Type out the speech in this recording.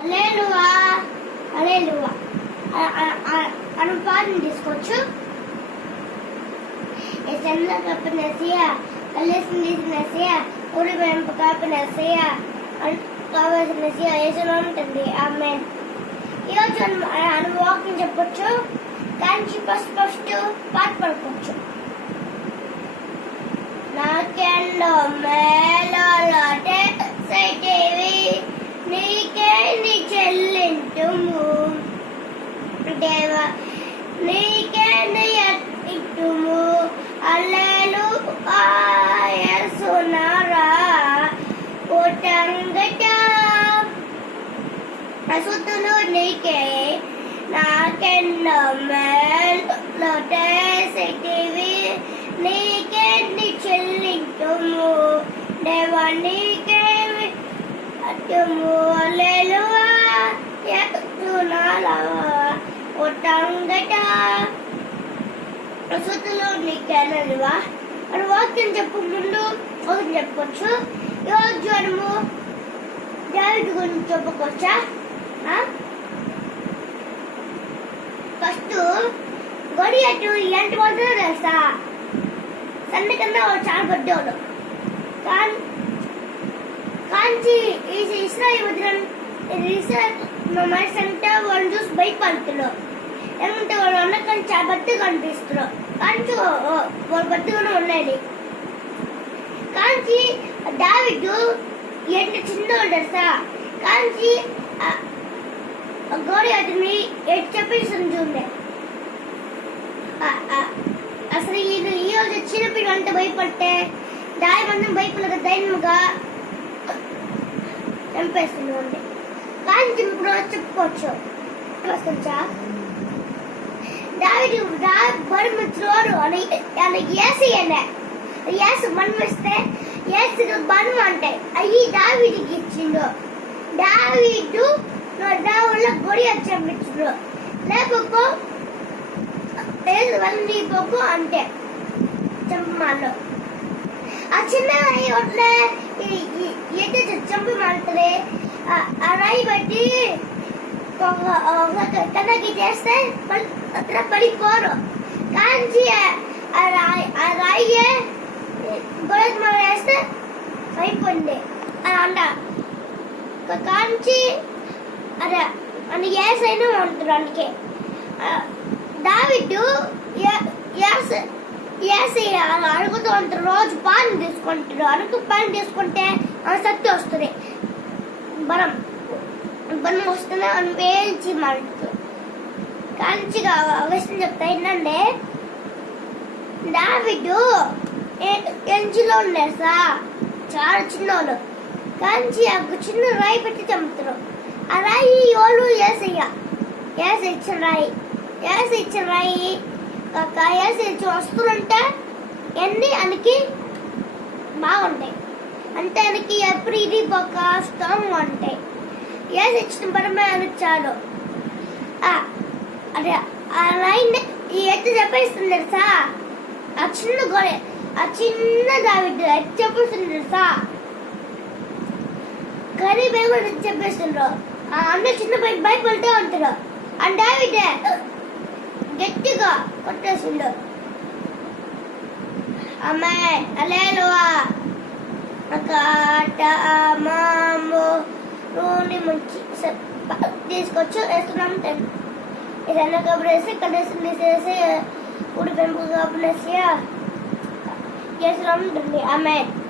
హల్లెలూయా హల్లెలూయా అను పాటను తీసుకోవచ్చు. ఎసన్న కప్పనసియా కల్లేసింది నసియా ఊరి వెంప కప్పనసియా కావాల్సినసియా యేసులో ఉంటుంది. ఆమేన్. ఈరోజు అను వాక్యం చెప్పొచ్చు, కానీ ఫస్ట్ పాట పడుకోవచ్చు. నాకెంలో మేలోటే సైటివి నీకే నీ చెల్లింటుము దేవా, నీకే నీ ఇట్టుము హల్లెలూయా యేసునారా కోటంగట అసుతులు నీకే నాకెన్నో మేలోటే సైటివి నీకే నీ చెల్లింటుము దేవా, నీకే అట్టుము హల్లెలూయా యేసునారా కోటంగట అసుతులు నీకే హల్లెలూయా అని వాక్యం చెప్పు ముందు ఒకటి చెప్పొచ్చు. ఈరోజు మనము దావీదు గురించి చెప్పుకోవచ్చా? ఫస్ట్ గొలియాతు ఎంత పడుతుందో తెలుసా? సండే కన్నా చాలా పెద్దవాడు. కానీ ఇస్రాయేల్ అంటే వాళ్ళు చూసి భయపడుతున్నారు. ఎందుకంటే వాళ్ళు అన్నకని చాలా బద్దగా కనిపిస్తున్నారు. కానీ వాళ్ళు బద్దగానే ఉన్నాయి. కానీ దావీదు ఎంత చిన్నవాడు తెలుసా? కానీ గొలియాతుని ఎటు చెప్పేసి చూడే. అసలు ఈరోజు చిన్నపిల్లలు అంటే భయపడితే దాయమందరం భయపడక ధైర్యంగా చంపేస్తుంది. కానీ ఇప్పుడు చెప్పుకోవచ్చు దావీదు బడి మిత్రుడు అని ఏసు బన్ను ఇస్తే ఏసు బన్ను అంటే అవి దావీదుకి ఇచ్చిండు. దావీదు వల్ల గొలియాతు చంపించుడు. లేకపో నీకు అంటే చంపమాలో ఆ చిన్న రాయి ఒట్లే ఎటు చంపి మాడుతుంది. ఆ రాయి బట్టి కన్నకి చేస్తే అక్కడ పడిపోరు. కాంచి ఆ రాయి గొడవ వేస్తే అయిపోయింది అని అంట. కాంచి అదే అని ఏసైనా ఉంటుంది. అందుకే దావీదు అడుగుతూ ఉంటారు. రోజు పాలు తీసుకుంటారు. అడుగు పాలు తీసుకుంటే శక్తి వస్తుంది, బలం వస్తుంది అని వేయించి మాడుతుంది. కాంచిగా విషయం చెప్తా ఏంటంటే దావీదు ఎంచిలో ఉన్నారు చాలా చిన్నోళ్ళు. కాంచి ఆ చిన్న రాయి పెట్టి చంపుతారు. ఆ రాయి వాళ్ళు ఏస ఇచ్చిన రాయి వస్తుంటే ఎన్ని అనికి బాగుంటాయి. అంటే ఆయనకి ఎప్పుడు ఇది ఒక స్ట్రాంగ్ ఉంటాయి. ఏస ఇచ్చిన పరమే అనిచ్చాడు. అదే ఆ రాయిని ఎత్తు చెప్పేస్తుంది తెలుసా? ఆ చిన్న దావీదు ఎత్తు చెప్పేస్తుంది తెలుసా? గరీబ్ కూడా చెప్పేస్తుండ్రు. అందరూ చిన్న భయపడుతూ ఉంటారు. ఆ దావీదే గట్టిగా కొట్టేసిండు. ఆమేన్ హల్లెలూయా. నూనె ముంచి తీసుకొచ్చు వేస్తున్నాం. ఏదైనా కబరేసి కడేసి తీసేసి ఉడి పెంపు కబరేసి వేస్తున్నాం ఉంటుంది. ఆమేన్.